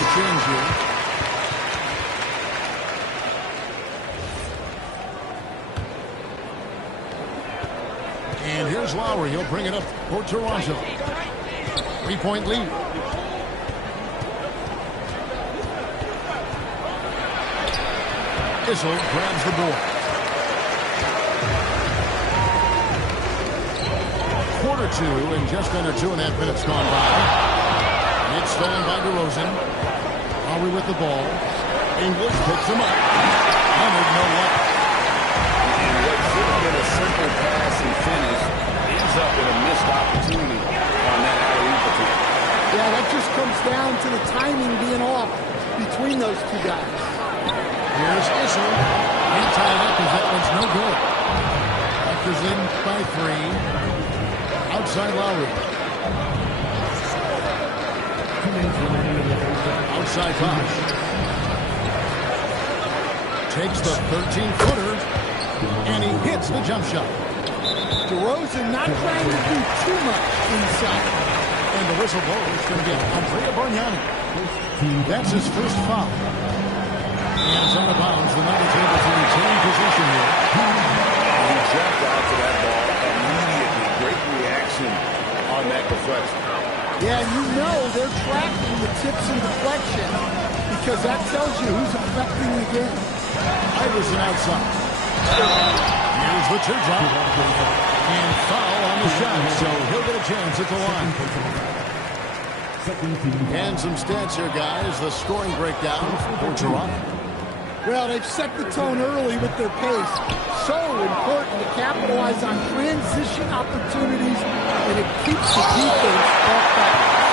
a change here. And here's Lowry. He'll bring it up for Toronto. 3-point lead. Issel grabs the board. Quarter two and just under 2.5 minutes gone by. It's stolen by DeRozan. Lowry with the ball. Ingles picks him up. Leonard no luck. And what should have been a simple pass and finish ends up with a missed opportunity on that alley-oop attempt. Yeah, that just comes down to the timing being off between those two guys. Here's Issel. He tied up as that one's no good. Lakers in by 3. Outside Lowry. Outside Bosh. Takes the 13-footer, and he hits the jump shot. DeRozan not trying to do too much inside. And the whistle blows going to get Andrea Bargnani. That's his first foul. And it's out of bounds. The Nuggets able to retain possession here. He jumped out to that ball immediately. Great reaction on that deflection. Yeah, and you know they're tracking the tips and deflection because that tells you who's affecting the game. Iverson outside. Here's the teardrop. And foul on the shot, so he'll get a chance at the line. And some stats here, guys. The scoring breakdown for Toronto. Well, they've set the tone early with their pace. So important to capitalize on transition opportunities, and it keeps the defense off balance.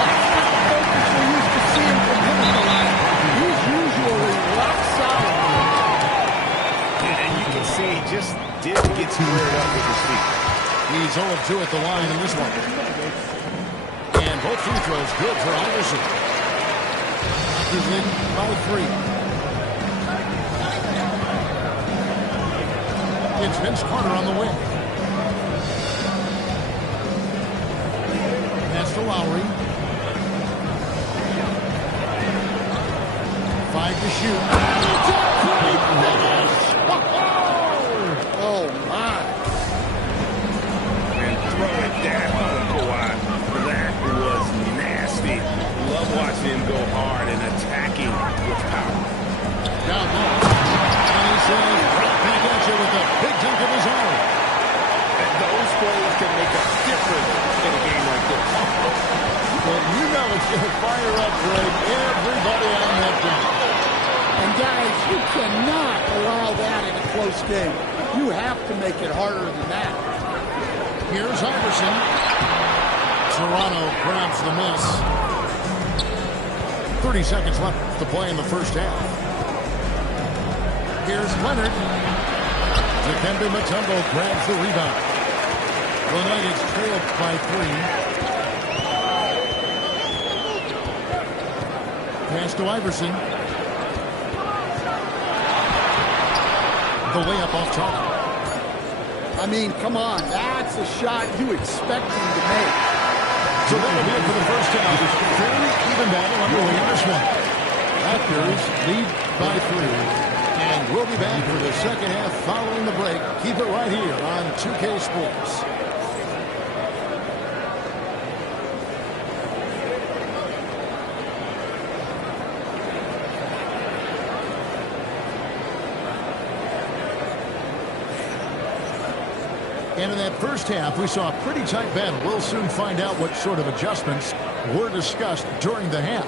That's not the focus we're used to seeing from him at the line. He's usually rock solid. And you can see he just didn't get squared up with his feet. He's 0 of 2 at the line in this one. And both free throws good for Iverson. Lakers lead by 3. It's Vince Carter on the wing. Pass to Lowry. 5 to shoot. Oh, my. And throw it down, Kawhi. That was nasty. Love watching him go hard and attacking with power. Down low. And he says, right back at you with a big dunk of his own. And those plays can make a difference in a game like this. Well, you know it's going to fire up, Greg, everybody on that team. And guys, you cannot allow that in a close game. You have to make it harder than that. Here's Iverson. Toronto grabs the miss. 30 seconds left to play in the first half. Here's Leonard. Dikembe Mutombo grabs the rebound. The Nuggets trail by 3. Pass to Iverson. The layup off target. I mean, come on. That's a shot you expect him to make. So that'll be it for the first half. Fairly even battle underway in this one. Raptors lead by 3. And we'll be back for the second half following the break. Keep it right here on 2K Sports. And in that first half, we saw a pretty tight battle. We'll soon find out what sort of adjustments were discussed during the half.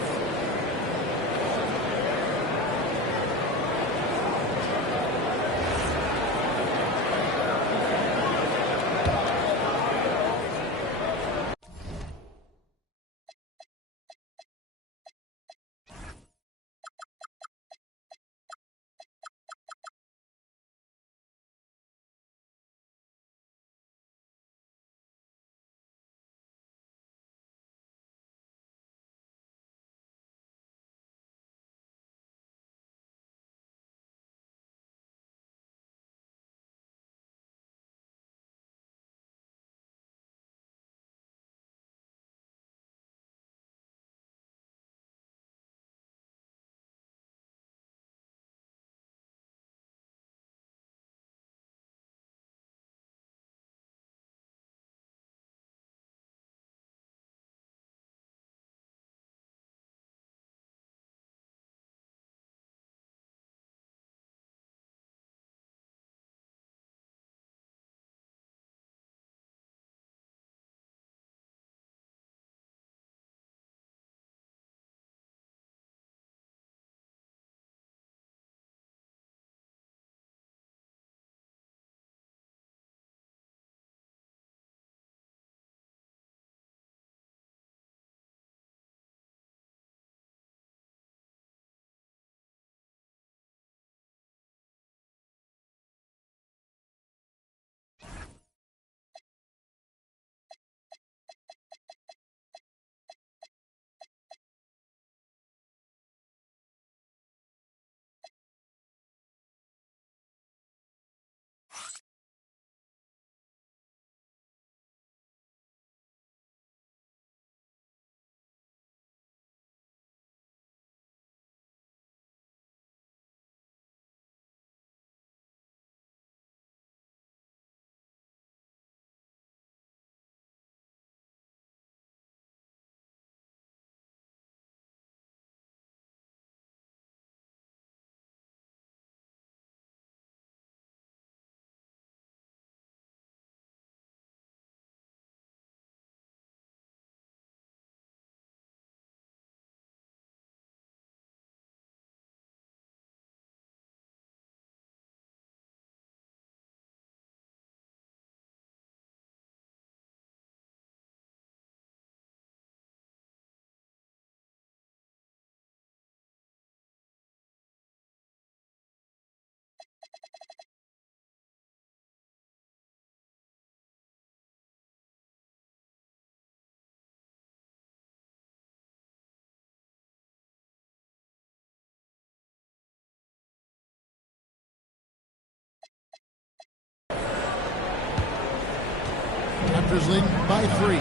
Raptors lead by 3.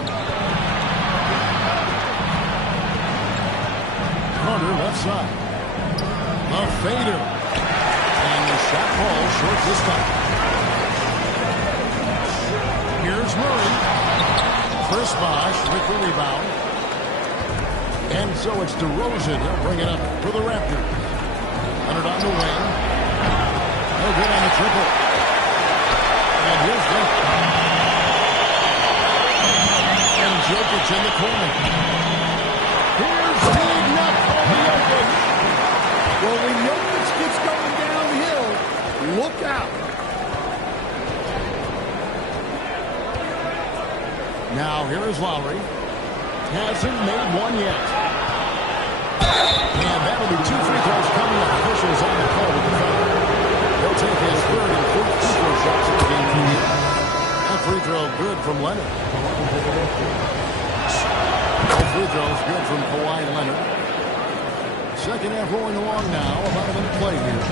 Carter left side. A fader. And the shot falls short this time. Here's Murray. Chris Bosh with the rebound. And so it's DeRozan. He'll bring it up for the Raptors. Leonard on the wing. No good on the triple. And here's the... And Jokic in the corner. Here's big enough for Jokic. Well, when Jokic gets going downhill, look out. Now here is Lowry. Hasn't made one yet. And that'll be 2 free throws coming up. Officials on the call with the foul. He'll take his third and fourth free throw shots of the game. That free throw good from Leonard. Both free throws good from Kawhi Leonard. Second half rolling along now. About a minute play here.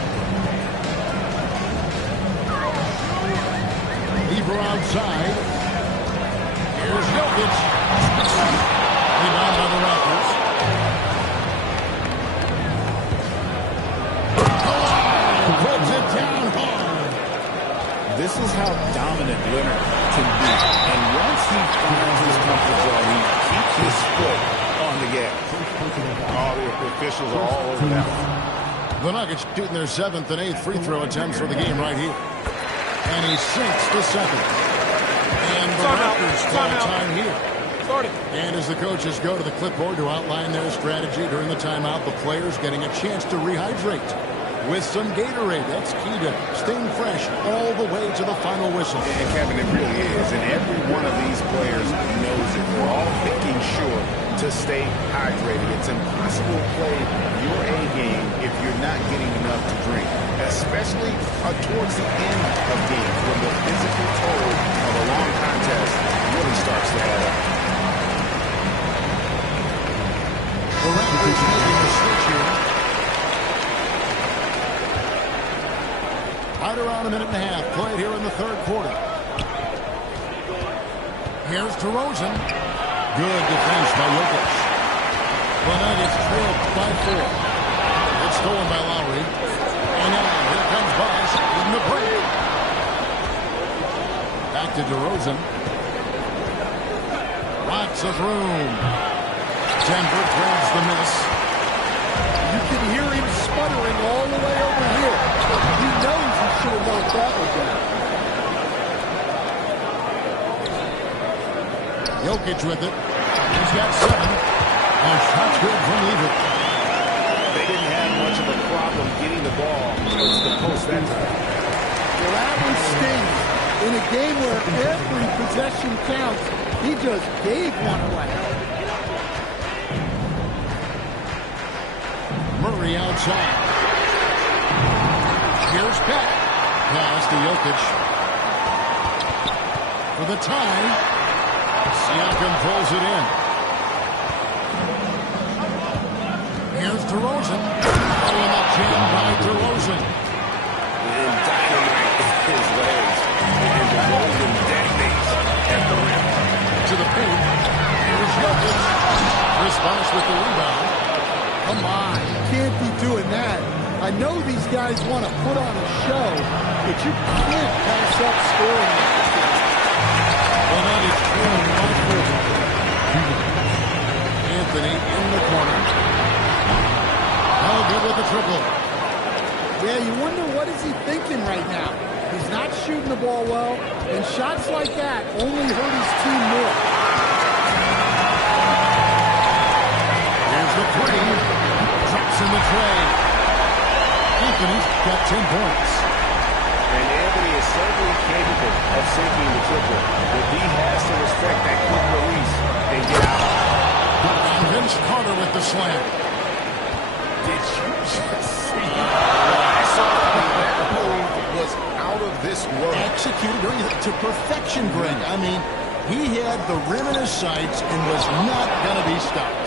Lever outside. Here's Jokic. Rebound by the Raptors. Puts it down hard. This is how dominant Leonard can be. And once he finds his comfort zone, he keeps his foot on the gas. All the officials are all over that. The Nuggets shooting their 7th and 8th free throw attempts for the game right here. And he sinks the second. And the Raptors call time here. And as the coaches go to the clipboard to outline their strategy during the timeout, the players getting a chance to rehydrate with some Gatorade. That's key to staying fresh all the way to the final whistle. And Kevin, it really is. And every one of these players knows it. They're all making sure to stay hydrated. It's impossible to play your A game if you're not getting enough to drink, especially towards the end of games when the physical toll of a long contest really starts to add up. The Raptors making a switch here. Right around a minute and a half played here in the third quarter. Here's DeRozan. Good defense by Jokic. The Nuggets trailed by 4. It's stolen by Lowry. And now here comes Bosh in the break. Back to DeRozan. Lots of room. Denver grabs the miss. You can hear him sputtering all the way over here. He knows he should have knocked that one down. Jokic with it. He's got 7. And shot's good from Lever. They didn't have much of a problem getting the ball towards the post that time. Well, that one stings. In a game where every possession counts, he just gave one away. Murray outside. Here's Peck. Pass to Jokic. For the tie. Siakam pulls it in. Here's DeRozan. Following that jam by DeRozan. And dynamite his legs. And DeRozan detonates at the rim. To the paint. Here's Jokic. Response with the rebound. Come on, you can't be doing that. I know these guys want to put on a show, but you can't pass up scoring. The Nuggets trailing by 4. Anthony in the corner. No good with the triple. Yeah, you wonder what is he thinking right now. He's not shooting the ball well, and shots like that only hurt his team more. Here's the 3. Drops in the tray. Anthony's got 10 points. And Anthony is certainly capable of sinking the triple, but he has to respect that quick release and get out. And Vince Carter with the slam. Did you just see? I saw that move was out of this world. Executed to perfection, Greg. I mean, he had the rim in his sights and was not going to be stopped.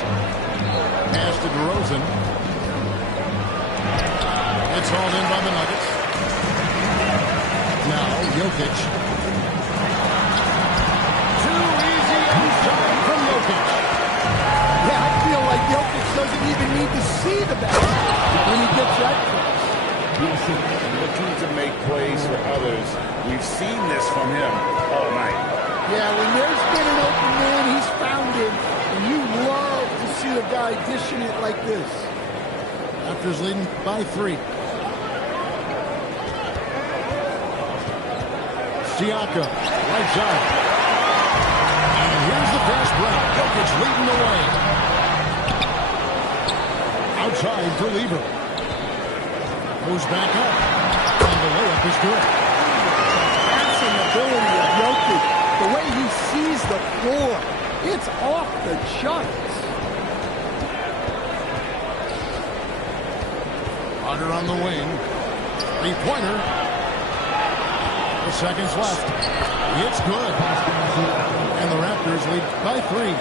Pass to DeRozan. It's hauled in by the Nuggets. Now, Jokic. 2 Looking to make plays for others. We've seen this from him all night. Yeah, when there's been an open man, he's found it. And you love to see a guy dishing it like this. Raptors leading by 3. Siakam, right side. And here's the fast break. Jokic leading the way. Outside for Lieber. Goes back up. And the layup is good. Passing ability of Jokic, the way he sees the floor, it's off the charts. Carter on the wing. 3-pointer. 4 seconds left. It's good. And the Raptors lead by 3.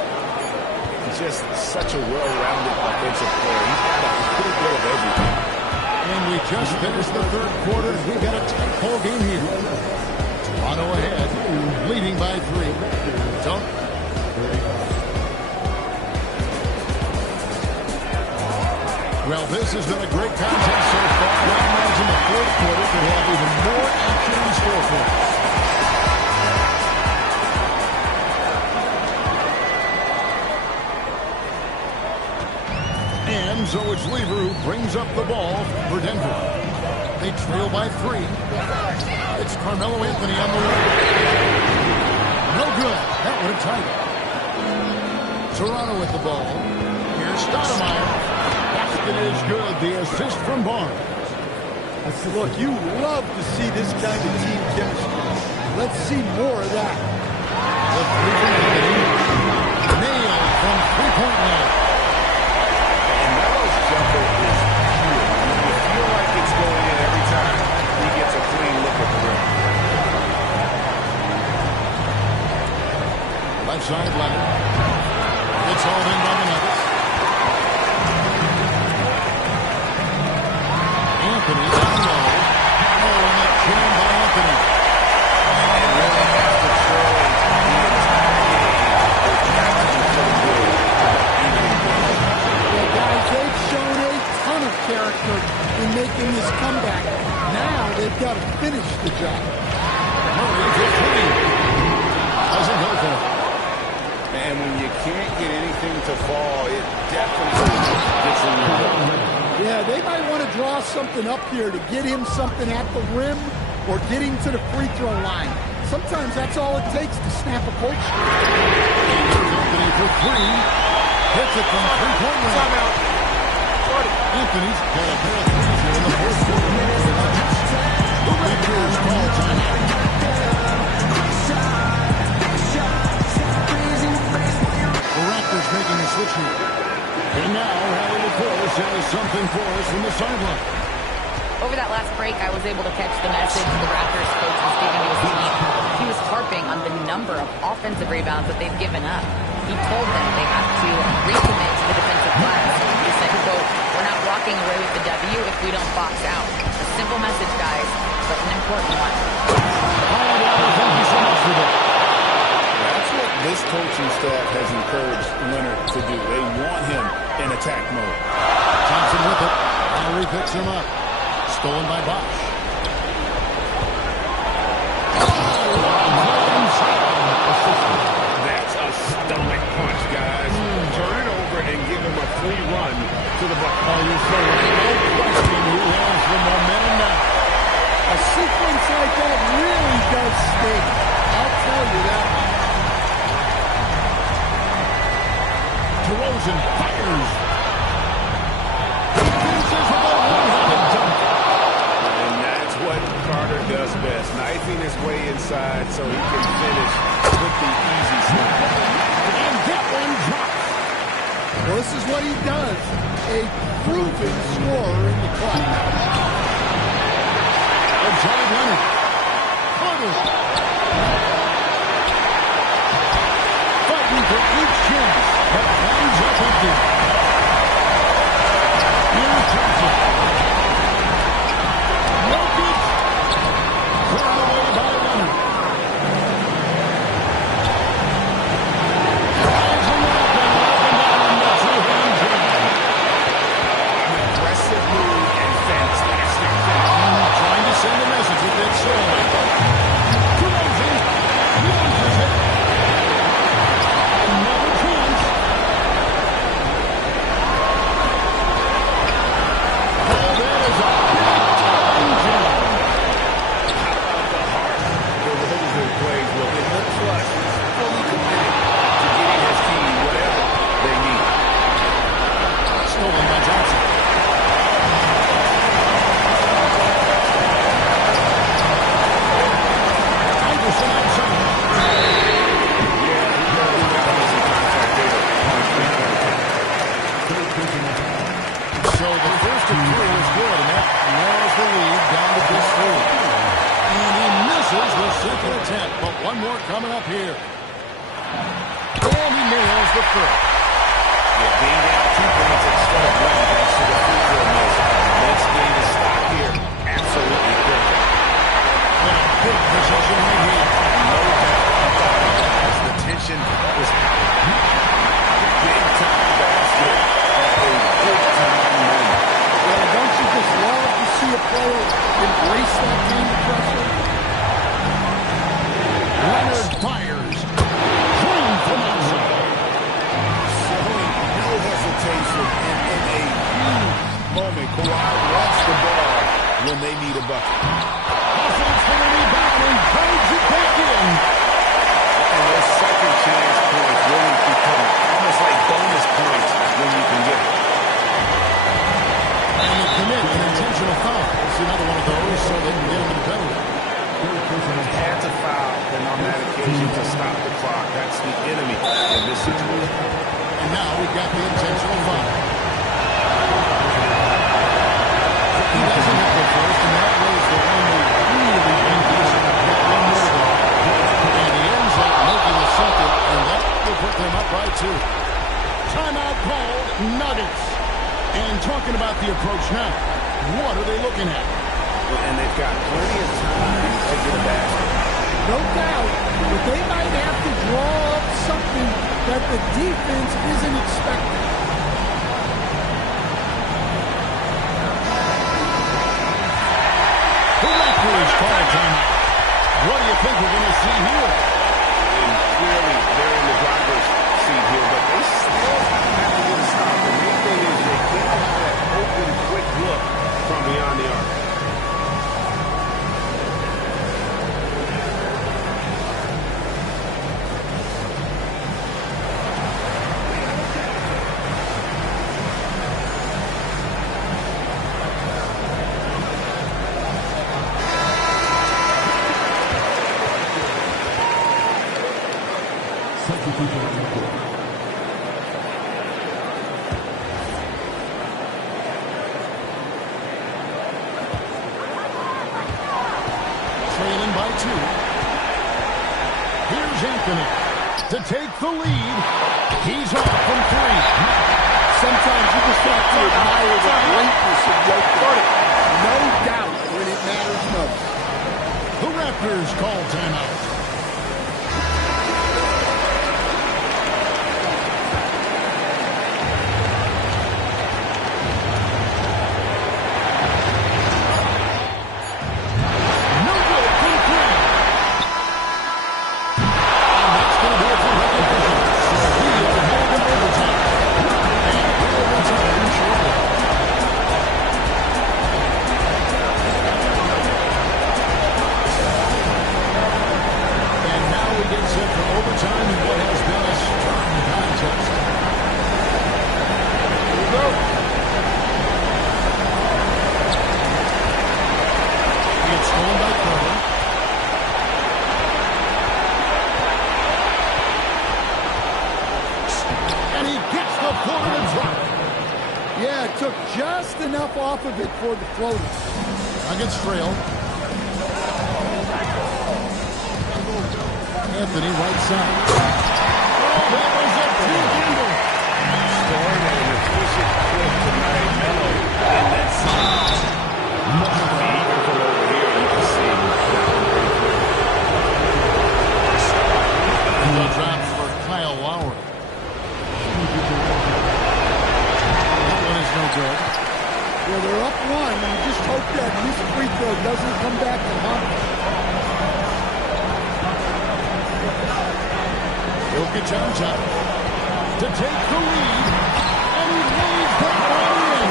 Just such a well-rounded offensive player. He's got a little bit of everything. And we just finished the third quarter. We've got a tight ball game here. Toronto ahead, leading by 3. So, well, this has been a great contest so far. I imagine the fourth quarter could have even more action in store for us. And so it's Lieber who brings up the ball for Denver. They trail by 3. It's Carmelo Anthony on the way. No good. That would have tied it. Toronto with the ball. Here's Stoudemire. Basket is good. The assist from Barnes. Look, you love to see this kind of team chemistry. Let's see more of that. The three from Anthony. Nailed from three-point line. And Melo's jumper is pure. You feel like it's going in every time he gets a clean look at the rim. Left side, Leonard. It's all in by the Nuggets. Anthony down low. Oh, and that jam by Anthony. And really has to show the entire game. They've got to be so good about evening things. Well, guys, they've shown a ton of character in making this comeback. Now they've got to finish the job. Murray for 3. Doesn't go for it. And when you can't get anything to fall, it definitely gets in your head. Yeah, they might want to draw something up here to get him something at the rim or get him to the free throw line. Sometimes that's all it takes to snap a coach. Anthony for 3. Hits it from three-point line. Timeout. Anthony's got a pair of threes here in the fourth quarter. The Raptors call timeout. The Raptors making a switch here. And now, Hallie LaForce has something for us from the sideline. Over that last break, I was able to catch the message the Raptors coach was giving to his team. He was harping on the number of offensive rebounds that they've given up. He told them they have to recommit to the defensive class. He said, quote, "We're not walking away with the W if we don't box out." A simple message, guys, but an important one. Thank you so much for that. That's what this coaching staff has encouraged Leonard to do. They want him in attack mode. Thompson with it. Lowry picks him up. Stolen by Bosch. That's a stomach punch, guys. Turn it over and give him a free run to the bucket. Oh, you're so right. No question who has the momentum now. A sequence like that really does sting. I'll tell you that. DeRozan fires. He finishes with a one-handed dunk. And that's what Carter does best. Knifing his way inside so he can finish with the easy slam. And that one drops. Well, this is what he does. A proven scorer in the clutch. Outside Leonard. Carter. Fighting for each chance. But hands up empty. Here's Thompson. Jokic. Thrown away by Leonard. Rising up and the two-hand jam. An aggressive move and fantastic finish. One more coming up here. And he nails the throw. Yeah, being down 2 points instead of 1 thanks to the free throw miss makes getting a stop here absolutely critical. And a big possession right here. No doubt about it, as the tension is big time basket at a big time moment. Well, don't you just love to see a player embrace that kind of pressure? Leonard fires. Clean from outside. Showing no hesitation and in a huge moment, Kawhi wants the ball when they need a bucket. Offense for the rebound and brings it back in. And those second chance points really become almost like bonus points when you can get it. And they commit an intentional foul. It's another one of those so they can get him in the penalty. Had to foul, and on that occasion to stop the clock. That's the enemy in this situation. And now we've got the intentional foul. He doesn't hit the first, and that was the one we really increased. Got one more to go. And he ends up making a second, and that will put them up by 2. Timeout called, Nuggets. And talking about the approach now, what are they looking at? And they've got plenty of time to get a basket. No doubt, but they might have to draw up something that the defense isn't expecting. The Raptors call timeout. What do you think we're going to see here? And clearly they're in the driver's seat here, but they still have to get a stop. The main thing is they can't have that open, quick look from beyond the arc. Trailing by 2. Here's Anthony to take the lead. He's off from 3. Sometimes you just have to admire the greatness of Jokic. No doubt when it matters most. The Raptors call timeout. No good from 3. And that's going to do it for recognition. So we are headed to overtime. And we'll return shortly. And now we get set for overtime in what has been a strong contest. Here we go. It's stolen by Carter. And he gets the floater to drop. Yeah, it took just enough off of it for the floater. Against Trail. Anthony right side. Oh, that was a two-hander. Scoring at an efficient clip tonight. Melo in that zone. Even from over here, you can see that one pretty clear. And the drop for Kyle Lowry. That one is no good. Well, they're up 1. You just hope that this free throw doesn't come back to haunt them. Jokic on top to take the lead, and he lays that one in.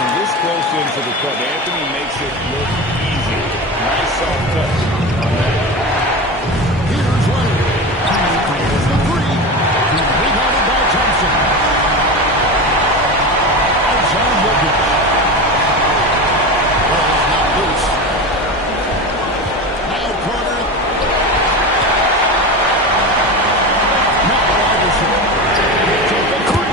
And this close into the cup, Anthony makes it look easy. Nice soft touch on that. Here's Leonard. Here's the 3. Rebounded by Thompson. Outside Jokic. Ball's not loose. Now Carter. Now Iverson. Took the 3.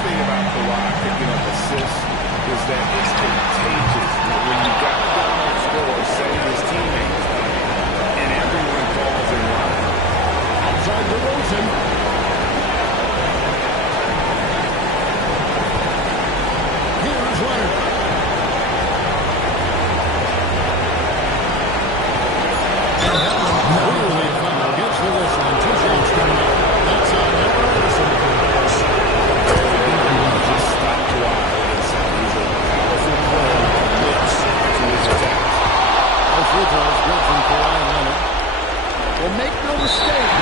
nice thing about Kawhi picking up assists is that it's contagious. When you got a dominant scorer setting his teammates, and everyone falls in line. Outside DeRozan. Here's Leonard. And that one clearly a foul. Gets the whistle and 2 shots coming up. That's on Allen Iverson. Just stop Kawhi. He's a powerful player who commits to his attacks. No free throws good from Kawhi Leonard. Well, make no mistake,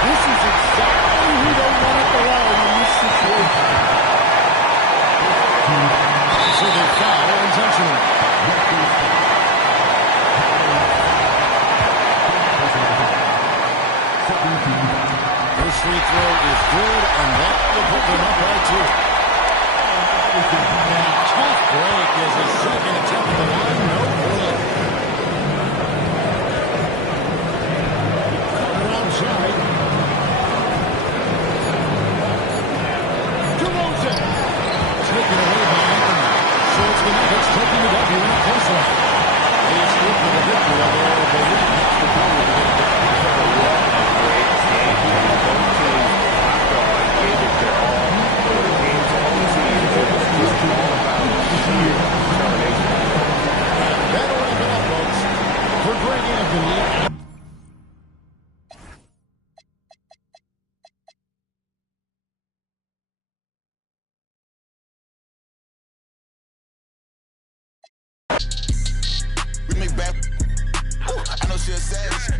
this is exactly who they want at the line in this situation. So they foul intentionally. This free throw is good, and that will put them up by 2. Now, tough break is a second attempt at the line. No good. Cutter outside. DeRozan. Taken away by Anthony. So it's the Nuggets taking the W in a close one. They escape with a victory, although they didn't have the power to get it done. That'll wrap it up, folks. For Greg Anthony. Bring me back. I know she's a savage.